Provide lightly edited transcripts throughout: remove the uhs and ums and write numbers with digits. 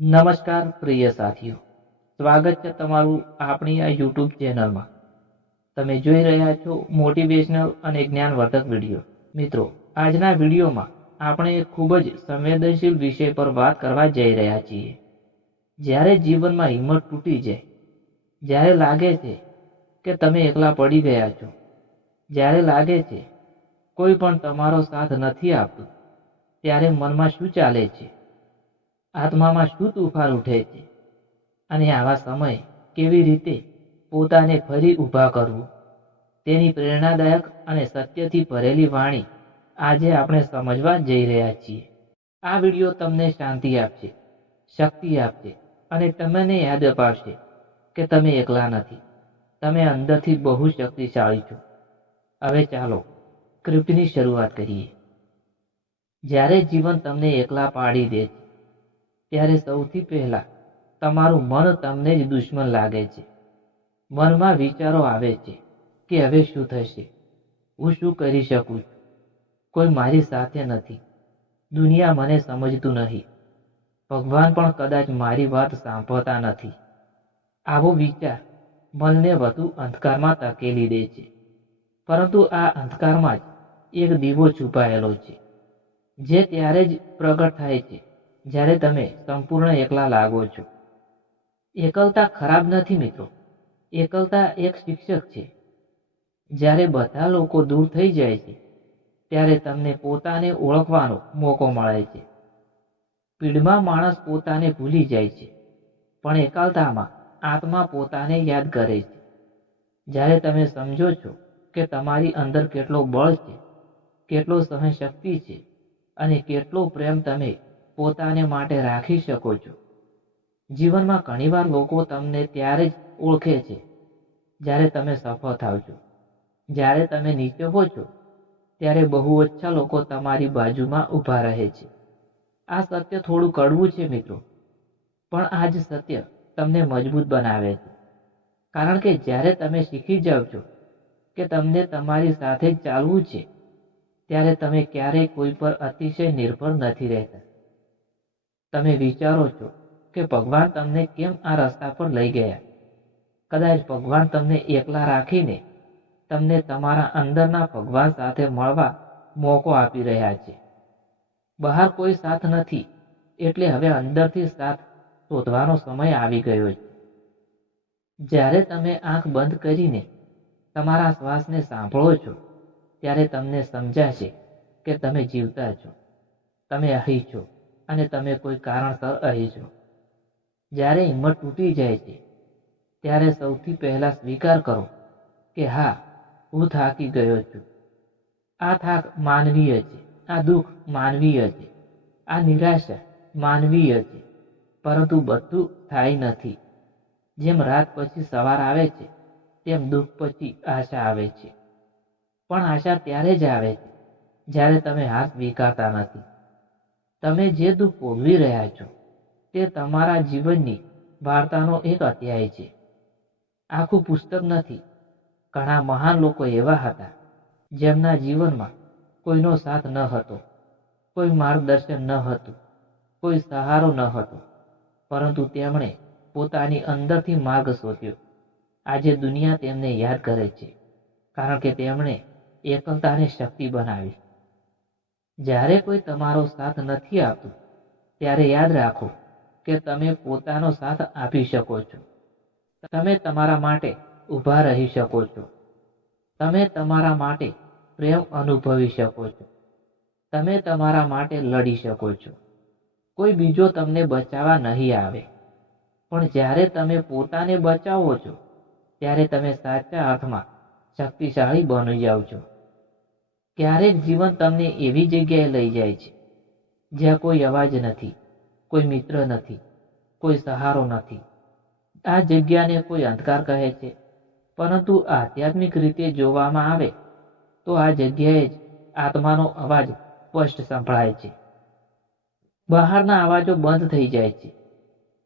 નમસ્કાર પ્રિય સાથીઓ, સ્વાગત છે તમારું આપણી આ યુટ્યુબ ચેનલમાં. તમે જોઈ રહ્યા છો મોટિવેશનલ અને જ્ઞાનવર્ધક વિડીયો. મિત્રો, આજના વિડીયોમાં આપણે એક ખૂબ જ સંવેદનશીલ વિષય પર વાત કરવા જઈ રહ્યા છીએ. જ્યારે જીવનમાં હિંમત તૂટી જાય, જ્યારે લાગે છે કે તમે એકલા પડી ગયા છો, જ્યારે લાગે છે કોઈ પણ તમારો સાથ નથી આપતું, ત્યારે મનમાં શું ચાલે છે, આત્મામાં શું તૂફાન ઉઠે છે, અને આવા સમયે કેવી રીતે પોતાને ફરી ઊભા કરવું, તેની પ્રેરણાદાયક અને સત્યથી ભરેલી વાણી આજે આપણે સમજવા જઈ રહ્યા છીએ. આ વિડીયો તમને શાંતિ આપશે, શક્તિ આપશે અને તમને યાદ અપાવશે કે તમે એકલા નથી, તમે અંદરથી બહુ શક્તિશાળી છો. હવે ચાલો સ્ક્રિપ્ટની શરૂઆત કરીએ. જ્યારે જીવન તમને એકલા પાડી દે છે, ત્યારે સૌથી પહેલા તમારું મન તમને જ દુશ્મન લાગે છે. મનમાં વિચારો આવે છે કે હવે શું થશે, હું શું કરી શકું છું, કોઈ મારી સાથે નથી, દુનિયા મને સમજતું નહીં, ભગવાન પણ કદાચ મારી વાત સાંભળતા નથી. આવો વિચાર મનને વધુ અંધકારમાં ધકેલી દે છે. પરંતુ આ અંધકારમાં જ એક દીવો છુપાયેલો છે, જે ત્યારે જ પ્રગટ થાય છે જ્યારે તમે સંપૂર્ણ એકલા લાગો છો. એકલતા ખરાબ નથી મિત્રો, એકલતા એક શિક્ષક છે. જ્યારે બધા લોકો દૂર થઈ જાય છે, ત્યારે તમને પોતાને ઓળખવાનો મોકો મળે છે. પીડમાં માણસ પોતાને ભૂલી જાય છે, પણ એકલતામાં આત્મા પોતાને યાદ કરે છે. જ્યારે તમે સમજો છો કે તમારી અંદર કેટલો બળ છે, કેટલો સહનશક્તિ છે અને કેટલો પ્રેમ તમે પોતાને માટે રાખી શકો છો. જીવનમાં ઘણીવાર લોકો તમને ત્યારે જ ઓળખે છે જ્યારે તમે સફળ થાવ છો. જ્યારે તમે નીચે હો છો, ત્યારે બહુ ઓછા લોકો તમારી બાજુમાં ઊભા રહે છે. આ સત્ય થોડું કડવું છે મિત્રો, પણ આ જ સત્ય તમને મજબૂત બનાવે છે. કારણ કે જ્યારે તમે શીખી જાવ છો કે તમને તમારી સાથે જ ચાલવું છે, ત્યારે તમે ક્યારેય કોઈ પર અતિશય નિર્ભર નથી રહેતા. તમે વિચારો છો કે ભગવાન તમને કેમ આ રસ્તા પર લઈ ગયા. કદાચ ભગવાન તમને એકલા રાખીને તમને તમારા અંદરના ભગવાન સાથે મળવા મોકો આપી રહ્યા છે. બહાર કોઈ સાથ નથી, એટલે હવે અંદરથી સાથ શોધવાનો સમય આવી ગયો છે. જ્યારે તમે આંખ બંધ કરીને તમારા શ્વાસને સાંભળો છો, ત્યારે તમને સમજાશે કે તમે જીવતા છો, તમે અહીં છો અને તમે કોઈ કારણસર અહીં છો. જ્યારે હિંમત તૂટી જાય છે, ત્યારે સૌથી પહેલા સ્વીકાર કરો કે હા, હું થાકી ગયો છું. આ થાક માનવીય છે, આ દુઃખ માનવીય છે, આ નિરાશા માનવીય છે. પરંતુ બધું સ્થાયી નથી. જેમ રાત પછી સવાર આવે છે, તેમ દુઃખ પછી આશા આવે છે. પણ આશા ત્યારે જ આવે છે જ્યારે તમે હાથ સ્વીકારતા નથી. તમે જે દુઃખ ભોગવી રહ્યા છો, તે તમારા જીવનની વાર્તાનો એક અધ્યાય છે, આખું પુસ્તક નથી. ઘણા મહાન લોકો એવા હતા જેમના જીવનમાં કોઈનો સાથ ન હતો, કોઈ માર્ગદર્શન ન હતું, કોઈ સહારો ન હતો, પરંતુ તેમણે પોતાની અંદરથી માર્ગ શોધ્યો. આજે દુનિયા તેમને યાદ કરે છે, કારણ કે તેમણે એકલતાને શક્તિ બનાવી. જ્યારે કોઈ તમારો સાથ નથી આપતું, ત્યારે યાદ રાખો કે તમે પોતાનો સાથ આપી શકો છો. તમે તમારા માટે ઊભા રહી શકો છો, તમે તમારા માટે પ્રેમ અનુભવી શકો છો, તમે તમારા માટે લડી શકો છો. કોઈ બીજો તમને બચાવવા નહીં આવે, પણ જ્યારે તમે પોતાને બચાવો છો, ત્યારે તમે સાચા અર્થમાં શક્તિશાળી બની જાઓ છો. ક્યારેક જીવન તમને એવી જગ્યાએ લઈ જાય છે જ્યાં કોઈ અવાજ નથી, કોઈ મિત્ર નથી, કોઈ સહારો નથી. આ જગ્યાને કોઈ અંધકાર કહે છે, પરંતુ આધ્યાત્મિક રીતે જોવામાં આવે તો આ જગ્યાએ જ આત્માનો અવાજ સ્પષ્ટ સંભળાય છે. બહારના અવાજો બંધ થઈ જાય છે,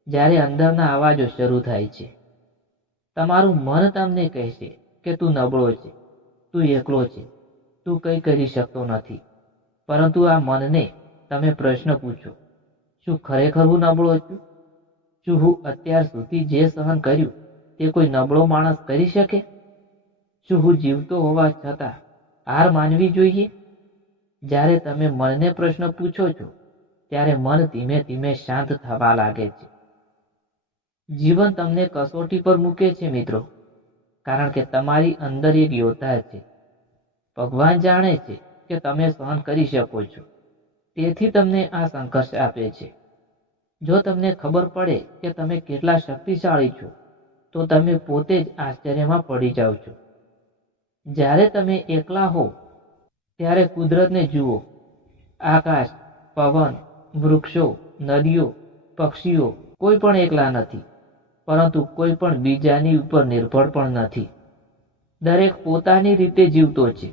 જ્યારે અંદરના અવાજો શરૂ થાય છે. તમારું મન તમને કહેશે કે તું નબળો છે, તું એકલો છે, તું કંઈ કરી શકતો નથી. પરંતુ આ મનને તમે પ્રશ્ન પૂછો, શું ખરેખર હું નબળો છું? શું હું અત્યાર સુધી જે સહન કર્યું તે કોઈ નબળો માણસ કરી શકે? શું હું જીવતો હોવા છતાં હાર માનવી જોઈએ? જ્યારે તમે મનને પ્રશ્ન પૂછો છો ત્યારે મન ધીમે ધીમે શાંત થવા લાગે છે. જીવન તમને કસોટી પર મૂકે છે મિત્રો, કારણ કે તમારી અંદર એક યોદ્ધા છે. ભગવાન જાણે છે કે તમે સહન કરી શકો છો, તેથી તમને આ સંઘર્ષ આપે છે. જો તમને ખબર પડે કે તમે કેટલા શક્તિશાળી છો તો તમે પોતે જ આશ્ચર્યમાં પડી જાઓ છો. જ્યારે તમે એકલા હો ત્યારે કુદરતને જુઓ. આકાશ, પવન, વૃક્ષો, નદીઓ, પક્ષીઓ કોઈ પણ એકલા નથી, પરંતુ કોઈ પણ બીજાની ઉપર નિર્ભર પણ નથી. દરેક પોતાની રીતે જીવતો છે.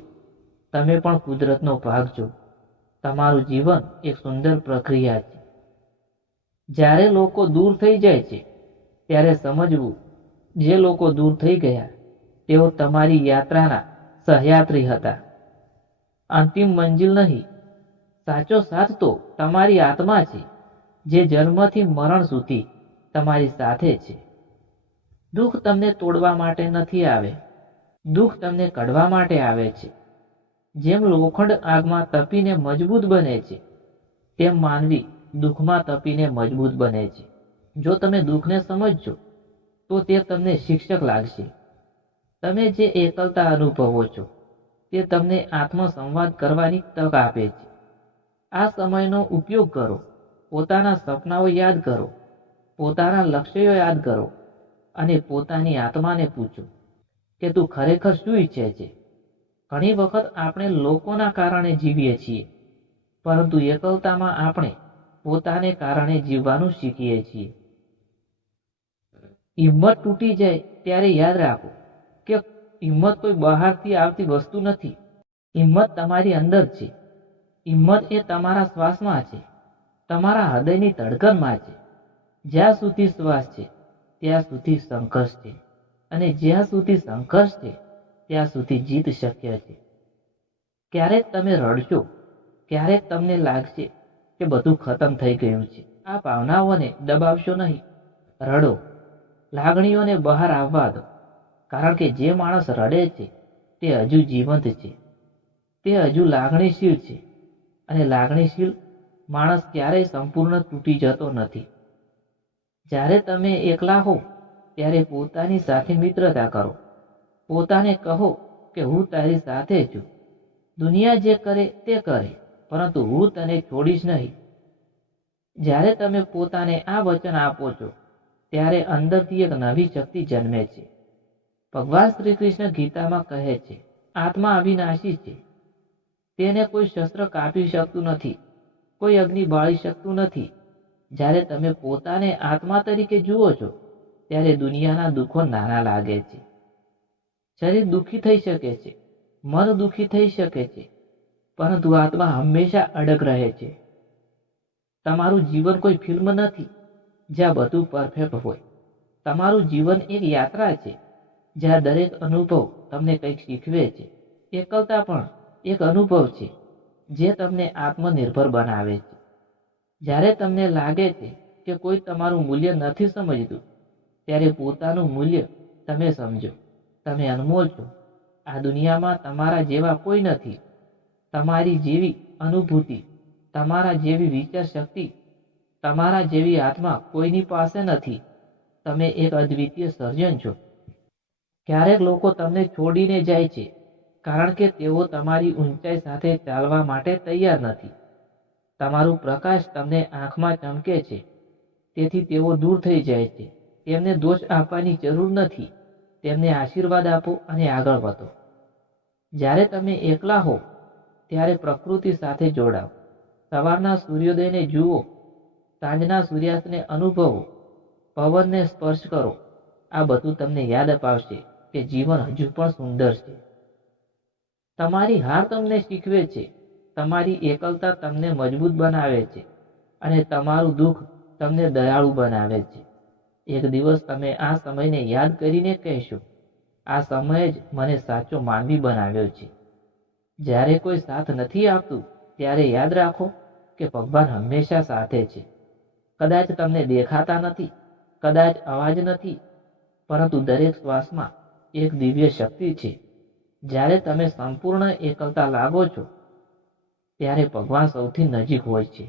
તમે પણ કુદરતનો ભાગ છો. તમારું જીવન એક સુંદર પ્રક્રિયા છે. જ્યારે લોકો દૂર થઈ જાય છે ત્યારે સમજવું, જે લોકો દૂર થઈ ગયા તેઓ તમારી યાત્રાના સહયાત્રી હતા, અંતિમ મંજિલ નહીં. સાચો સાથ તો તમારી આત્મા છે, જે જન્મથી મરણ સુધી તમારી સાથે છે. દુઃખ તમને તોડવા માટે નથી આવે, દુઃખ તમને કાઢવા માટે આવે છે. જેમ લોખંડ આગમાં તપીને મજબૂત બને છે, તેમ માનવી દુઃખમાં તપીને મજબૂત બને છે. જો તમે દુઃખને સમજજો તો તે તમને શિક્ષક લાગશે. તમે જે એકલતા અનુભવો છો તે તમને આત્મસંવાદ કરવાની તક આપે છે. આ સમયનો ઉપયોગ કરો. પોતાના સપનાઓ યાદ કરો, પોતાના લક્ષ્યો યાદ કરો અને પોતાની આત્માને પૂછો કે તું ખરેખર શું ઈચ્છે છે. ઘણી વખત આપણે લોકોના કારણે જીવીએ છીએ, પરંતુ એકલતામાં આપણે પોતાને કારણે જીવવાનું શીખીએ છીએ. હિંમત તૂટી જાય ત્યારે યાદ રાખો કે હિંમત કોઈ બહારથી આવતી વસ્તુ નથી. હિંમત તમારી અંદર છે. હિંમત એ તમારા શ્વાસમાં છે, તમારા હૃદયની ધડકનમાં છે. જ્યાં સુધી શ્વાસ છે ત્યાં સુધી સંઘર્ષ છે, અને જ્યાં સુધી સંઘર્ષ છે ત્યાં સુધી જીત શક્ય છે. ક્યારેક તમે રડશો, ક્યારેક તમને લાગશે કે બધું ખતમ થઈ ગયું છે. આ ભાવનાઓને દબાવશો નહીં, રડો. લાગણીઓને બહાર આવવા દો, કારણ કે જે માણસ રડે છે તે હજુ જીવંત છે, તે હજુ લાગણીશીલ છે, અને લાગણીશીલ માણસ ક્યારેય સંપૂર્ણ તૂટી જતો નથી. જ્યારે તમે એકલા હો ત્યારે પોતાની સાથે મિત્રતા કરો. પોતાને કહો કે હું તારી સાથે છું. દુનિયા જે કરે તે કરે, પરંતુ હું તને છોડીશ નહીં. જ્યારે તમે પોતાને આ વચન આપો છો ત્યારે અંદરથી એક નવી શક્તિ જન્મે છે. ભગવાન શ્રી કૃષ્ણ ગીતામાં કહે છે, આત્મા અવિનાશી છે. તેને કોઈ શસ્ત્ર કાપી શકતું નથી, કોઈ અગ્નિ બાળી શકતું નથી. જ્યારે તમે પોતાને આત્મા તરીકે જુઓ છો ત્યારે દુનિયાના દુઃખો નાના લાગે છે. શરીર દુઃખી થઈ શકે છે, મન દુઃખી થઈ શકે છે, પરંતુ આત્મા હંમેશા અડગ રહે છે. તમારું જીવન કોઈ ફિલ્મ નથી જ્યાં બધું પરફેક્ટ હોય. તમારું જીવન એક યાત્રા છે જ્યાં દરેક અનુભવ તમને કંઈક શીખવે છે. એકલતા પણ એક અનુભવ છે જે તમને આત્મનિર્ભર બનાવે છે. જ્યારે તમને લાગે છે કે કોઈ તમારું મૂલ્ય નથી સમજતું, ત્યારે પોતાનું મૂલ્ય તમે સમજો. તમે અનમોલ છો. આ દુનિયામાં તમારા જેવા કોઈ નથી. તમારી જેવી અનુભૂતિ, તમારા જેવી વિચાર શક્તિ, તમારા જેવી આત્મા કોઈની પાસે નથી. તમે એક અદ્વિતીય સર્જન છો. ક્યારેક લોકો તમને છોડીને જાય છે કારણ કે તેઓ તમારી ઊંચાઈ સાથે ચાલવા માટે તૈયાર નથી. તમારું પ્રકાશ તમને આંખમાં ચમકે છે, તેથી તેઓ દૂર થઈ જાય છે. તેમને દોષ આપવાની જરૂર નથી. તેમને આશીર્વાદ આપો અને આગળ વધો. જ્યારે તમે એકલા હો ત્યારે પ્રકૃતિ સાથે જોડાઓ. સવારના સૂર્યોદયને જુઓ, સાંજના સૂર્યાસ્તને અનુભવો, પવનને સ્પર્શ કરો. આ બધું તમને યાદ અપાવશે કે જીવન હજુ પણ સુંદર છે. તમારી હાર તમને શીખવે છે, તમારી એકલતા તમને મજબૂત બનાવે છે, અને તમારું દુઃખ તમને દયાળુ બનાવે છે. એક દિવસ તમે આ સમયને યાદ કરીને કહેશો, આ સમયે જ મને સાચો માનવી બનાવ્યો છે. જ્યારે કોઈ સાથ નથી આપતું ત્યારે યાદ રાખો કે ભગવાન હંમેશા સાથે છે. કદાચ તમને દેખાતા નથી, કદાચ અવાજ નથી, પરંતુ દરેક શ્વાસમાં એક દિવ્ય શક્તિ છે. જ્યારે તમે સંપૂર્ણ એકલતા લાગો છો, ત્યારે ભગવાન સૌથી નજીક હોય છે.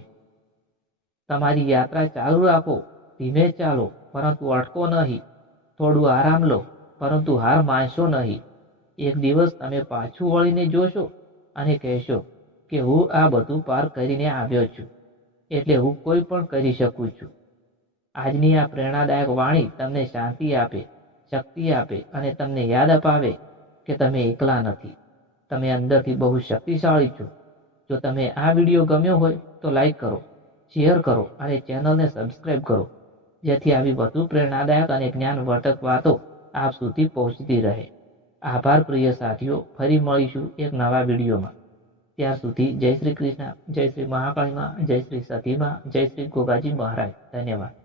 તમારી યાત્રા ચાલુ રાખો, ધીમે ચાલો, પરંતુ અટકો નહીં. થોડું આરામ લો, પરંતુ હાર માનશો નહીં. એક દિવસ તમે પાછું વળીને જોશો અને કહેશો કે હું આ બધું પાર કરીને આવ્યો છું, એટલે હું કોઈ પણ કરી શકું છું. આજની આ પ્રેરણાદાયક વાણી તમને શાંતિ આપે, શક્તિ આપે અને તમને યાદ અપાવે કે તમે એકલા નથી. તમે અંદરથી બહુ શક્તિશાળી છો. જો તમે આ વિડીયો ગમ્યો હોય તો લાઈક કરો, શેર કરો અને ચેનલને સબસ્ક્રાઈબ કરો, જેથી આવી વધુ પ્રેરણાદાયક અને જ્ઞાનવર્ધક વાતો આપ સુધી પહોંચતી રહે. આભાર પ્રિય સાથીઓ, ફરી મળીશું એક નવા વિડીયોમાં. ત્યાર સુધી જય શ્રી કૃષ્ણ, જય શ્રી મહાકાળીમાં, જય શ્રી સતીમાં, જય શ્રી ગોગાજી મહારાજ. ધન્યવાદ.